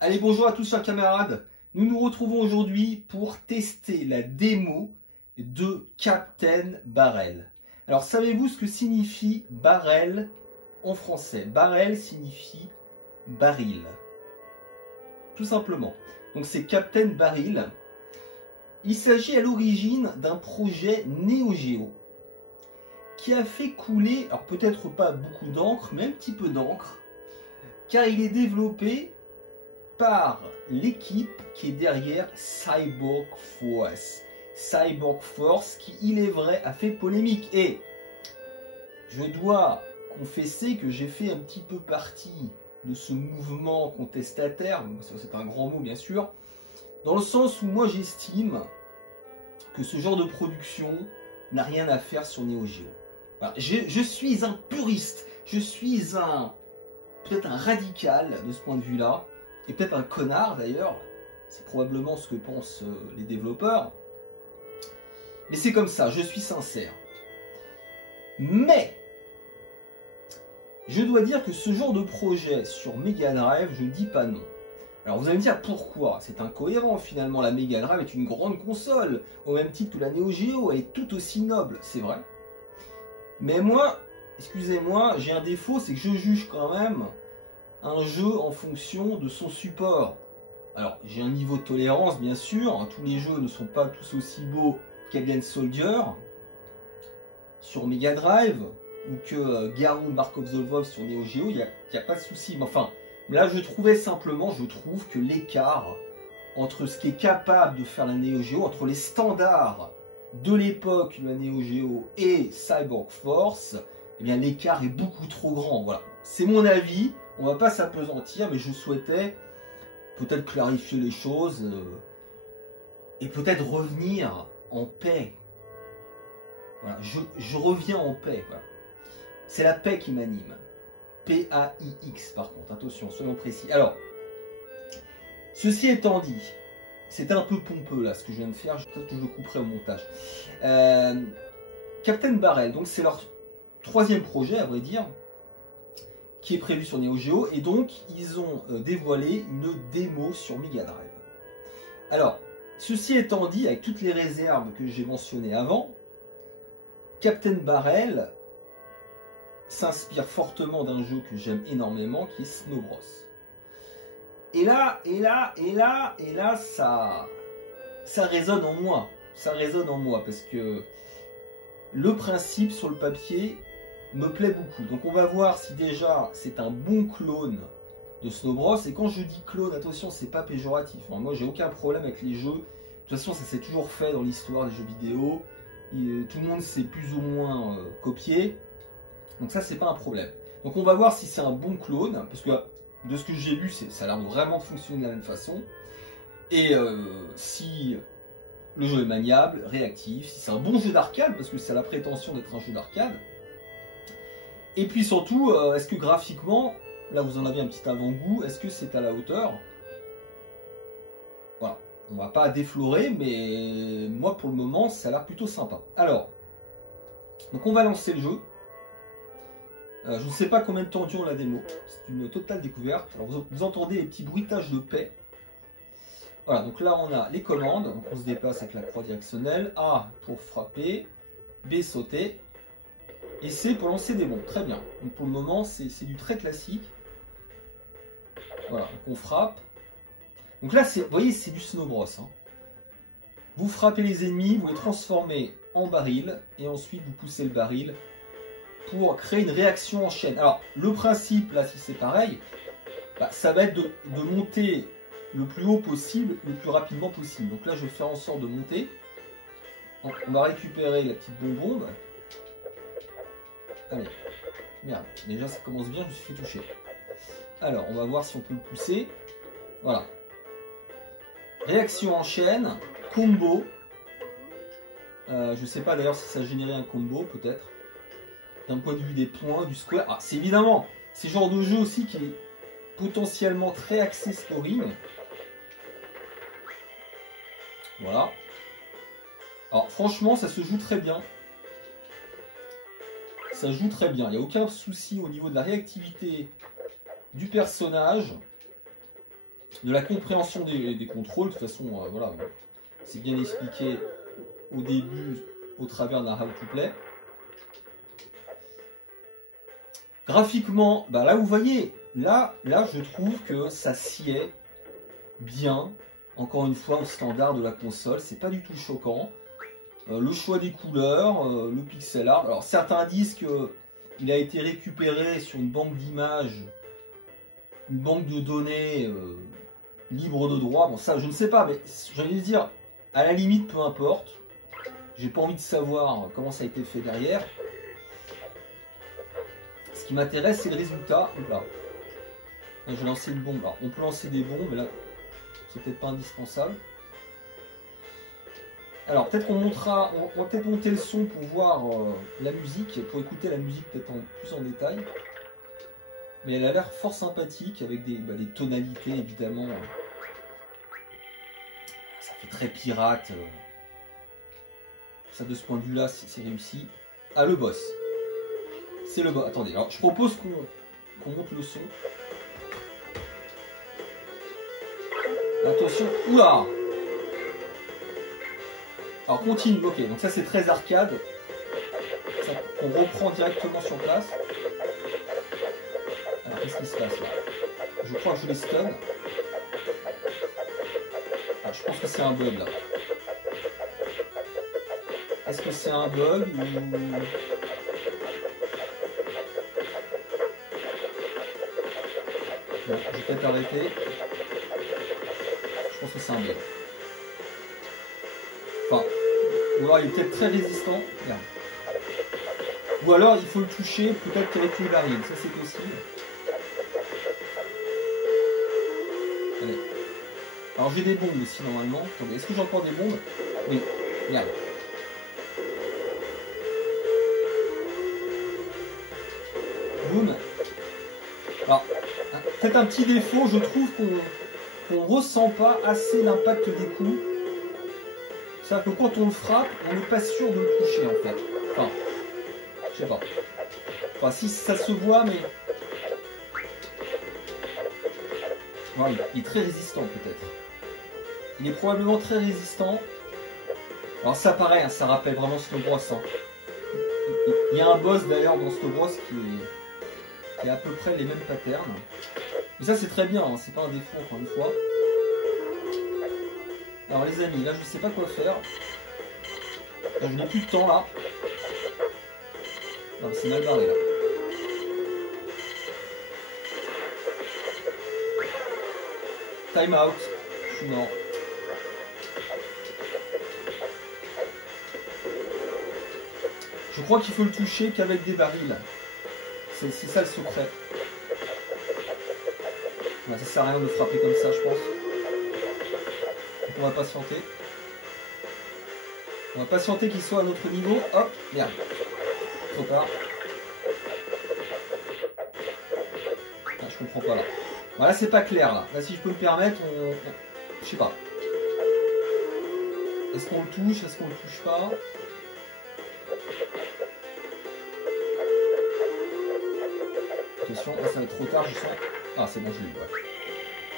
Allez, bonjour à tous chers camarades. Nous nous retrouvons aujourd'hui pour tester la démo de Captain Barrel. Alors, savez-vous ce que signifie barrel en français? Barrel signifie baril. Tout simplement. Donc, c'est Captain Barrel. Il s'agit à l'origine d'un projet Neo Geo qui a fait couler, alors peut-être pas beaucoup d'encre, mais un petit peu d'encre, car il est développé par l'équipe qui est derrière Cyborg Force. Cyborg Force qui, il est vrai, a fait polémique. Et je dois confesser que j'ai fait un petit peu partie de ce mouvement contestataire, c'est un grand mot bien sûr, dans le sens où moi j'estime que ce genre de production n'a rien à faire sur Neo Geo. Voilà, je suis un puriste, je suis peut-être un radical de ce point de vue-là, et peut-être un connard d'ailleurs, c'est probablement ce que pensent les développeurs, mais c'est comme ça, je suis sincère. Mais, je dois dire que ce genre de projet sur Mega Drive, je ne dis pas non. Alors vous allez me dire pourquoi? C'est incohérent finalement, la Mega Drive est une grande console, au même titre que la Neo Geo, elle est tout aussi noble, c'est vrai. Mais moi, excusez-moi, j'ai un défaut, c'est que je juge quand même un jeu en fonction de son support. Alors, j'ai un niveau de tolérance, bien sûr. Hein, tous les jeux ne sont pas tous aussi beaux qu'Alien Soldier sur Mega Drive ou que Garou Mark of the Wolf sur Neo Geo. Il n'y a pas de souci. Mais enfin, là, je trouve que l'écart entre ce qui est capable de faire la Neo Geo, entre les standards de l'époque de la Neo Geo et Cyborg Force, eh bien, l'écart est beaucoup trop grand. Voilà, c'est mon avis. On va pas s'apesantir, mais je souhaitais peut-être clarifier les choses et peut-être revenir en paix. Voilà, je reviens en paix. Voilà. C'est la paix qui m'anime. P-A-I-X par contre, attention, soyons précis. Alors, ceci étant dit, c'est un peu pompeux là ce que je viens de faire, peut-être que je le couperai au montage. Captain Barrel, donc c'est leur troisième projet à vrai dire, qui est prévu sur Neo Geo, et donc ils ont dévoilé une démo sur Mega Drive. Alors, ceci étant dit, avec toutes les réserves que j'ai mentionnées avant, Captain Barrel s'inspire fortement d'un jeu que j'aime énormément, qui est Snow Bros. Et là, ça résonne en moi. Ça résonne en moi, parce que le principe sur le papier me plaît beaucoup. Donc on va voir si déjà c'est un bon clone de Snow Bros. Et quand je dis clone, attention, c'est pas péjoratif. Hein. Moi j'ai aucun problème avec les jeux. De toute façon, ça s'est toujours fait dans l'histoire des jeux vidéo. Tout le monde s'est plus ou moins copié. Donc ça, c'est pas un problème. Donc on va voir si c'est un bon clone. Parce que de ce que j'ai lu, ça a l'air vraiment de fonctionner de la même façon. Et si le jeu est maniable, réactif, si c'est un bon jeu d'arcade, parce que ça a la prétention d'être un jeu d'arcade. Et puis surtout, est-ce que graphiquement, là vous en avez un petit avant-goût, est-ce que c'est à la hauteur? Voilà, on va pas déflorer, mais moi pour le moment, ça a l'air plutôt sympa. Alors, donc on va lancer le jeu. Je ne sais pas combien de temps dure la démo, c'est une totale découverte. Alors vous entendez les petits bruitages de paix. Voilà, donc là on a les commandes, donc on se déplace avec la croix directionnelle, A pour frapper, B sauter, et C pour lancer des bombes. Très bien, donc pour le moment c'est du très classique. Voilà, donc on frappe. Donc là, vous voyez, c'est du Snow Bros. Hein. Vous frappez les ennemis, vous les transformez en baril, et ensuite vous poussez le baril pour créer une réaction en chaîne. Alors, le principe, là, si c'est pareil, bah, ça va être de monter le plus haut possible, le plus rapidement possible. Donc là, je vais faire en sorte de monter. Donc, on va récupérer la petite bonbonde. Allez, merde, déjà ça commence bien, je me suis fait toucher. Alors, on va voir si on peut le pousser. Voilà. Réaction en chaîne, combo. Je sais pas d'ailleurs si ça générait un combo, peut-être. D'un point de vue des points, du square. Ah, c'est évidemment, c'est le genre de jeu aussi qui est potentiellement très axé scoring. Voilà. Alors franchement, ça se joue très bien. ça joue très bien. Il n'y a aucun souci au niveau de la réactivité du personnage, de la compréhension des contrôles. De toute façon, voilà, c'est bien expliqué au début au travers d'un How to Play. Graphiquement, bah là vous voyez, là je trouve que ça sied bien, encore une fois au standard de la console, c'est pas du tout choquant. Le choix des couleurs, le pixel art, alors certains disent qu'il a été récupéré sur une banque d'images, une banque de données libre de droit, bon ça je ne sais pas, mais j'ai envie de dire, à la limite peu importe, j'ai pas envie de savoir comment ça a été fait derrière. Ce qui m'intéresse, c'est le résultat. Là, je vais lancer une bombe. Alors, on peut lancer des bombes, mais là, c'est peut-être pas indispensable. Alors, peut-être qu'on montera, on va peut-être monter le son pour voir la musique, pour écouter la musique peut-être plus en détail. Mais elle a l'air fort sympathique, avec des tonalités, évidemment. Ça fait très pirate. Ça, de ce point de vue-là, c'est réussi. Ah, le boss. C'est le boss. Attendez, alors je propose qu'on monte le son. Attention, oula! Alors continue, ok, donc ça c'est très arcade. Ça, on reprend directement sur place. Alors qu'est-ce qui se passe là? Je crois que je les stun. Ah, je pense que c'est un bug là. Est-ce que c'est un bug ou... Bon, je vais peut-être arrêter. Je pense que c'est un bug. Enfin, ou alors il est peut-être très résistant. Merde. Ou alors il faut le toucher peut-être qu'avec les barils. Ça c'est possible. Allez. Alors j'ai des bombes aussi normalement. Attendez, est-ce que j'ai encore des bombes? Oui. Merde. Boum. Alors, peut-être un petit défaut, je trouve qu'on ressent pas assez l'impact des coups. C'est-à-dire que quand on le frappe, on n'est pas sûr de le toucher en fait. Enfin, je sais pas. Enfin, si ça se voit, mais... Ouais, il est très résistant peut-être. Il est probablement très résistant. Alors ça pareil, hein, ça rappelle vraiment Snow Bros. Hein. Il y a un boss d'ailleurs dans Snow Bros qui a à peu près les mêmes patterns. Mais ça c'est très bien, hein, c'est pas un défaut encore une fois. Alors les amis, là je sais pas quoi faire. Là, je n'ai plus de temps là. Non, c'est mal barré là. Time out. Je suis mort. Je crois qu'il faut le toucher qu'avec des barils. C'est ça le secret. Ouais, ça sert à rien de le frapper comme ça, je pense. Donc on va patienter. On va patienter qu'il soit à notre niveau. Hop, merde. Trop tard. Ah, je comprends pas là. Voilà, c'est pas clair là. Là, si je peux me permettre, je sais pas. Est-ce qu'on le touche? Est-ce qu'on le touche pas? Attention, là ça va être trop tard, je sens. Ah, c'est bon, je l'ai eu,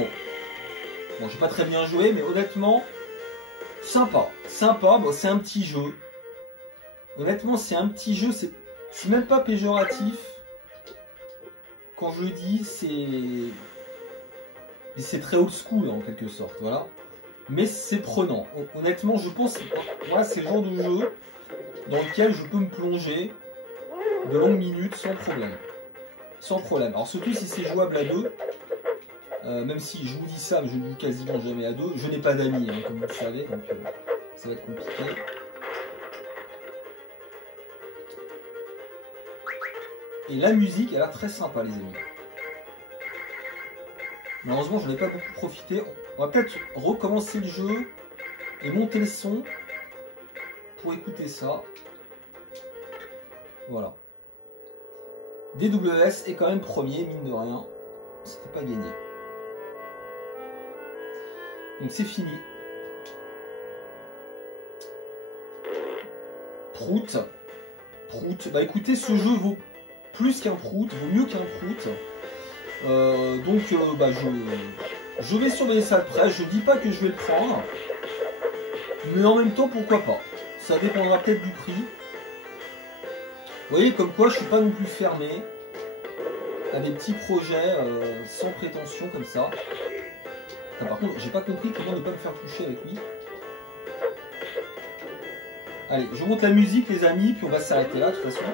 ouais. Bon, j'ai pas très bien joué, mais honnêtement, sympa. Sympa, bon, c'est un petit jeu. Honnêtement, c'est un petit jeu, c'est même pas péjoratif. Quand je le dis, c'est très old school en quelque sorte, voilà. Mais c'est prenant. Honnêtement, je pense que moi, c'est le genre de jeu dans lequel je peux me plonger de longues minutes sans problème. Sans problème. Alors surtout si c'est jouable à deux. Même si je vous dis ça, mais je ne joue quasiment jamais à deux. Je n'ai pas d'amis, hein, comme vous le savez, donc ça va être compliqué. Et la musique, elle a l'air très sympa, les amis. Malheureusement, je n'en ai pas beaucoup profité. On va peut-être recommencer le jeu et monter le son pour écouter ça. Voilà. DWS est quand même premier, mine de rien. C'était pas gagné. Donc c'est fini. Prout. Prout. Bah écoutez, ce jeu vaut plus qu'un prout, vaut mieux qu'un prout. Donc je vais surveiller ça de près. Je dis pas que je vais le prendre, mais en même temps pourquoi pas. Ça dépendra peut-être du prix. Vous voyez comme quoi je suis pas non plus fermé à des petits projets sans prétention comme ça. Enfin, par contre, j'ai pas compris comment ne pas me faire toucher avec lui. Allez, je monte la musique les amis, puis on va s'arrêter là de toute façon.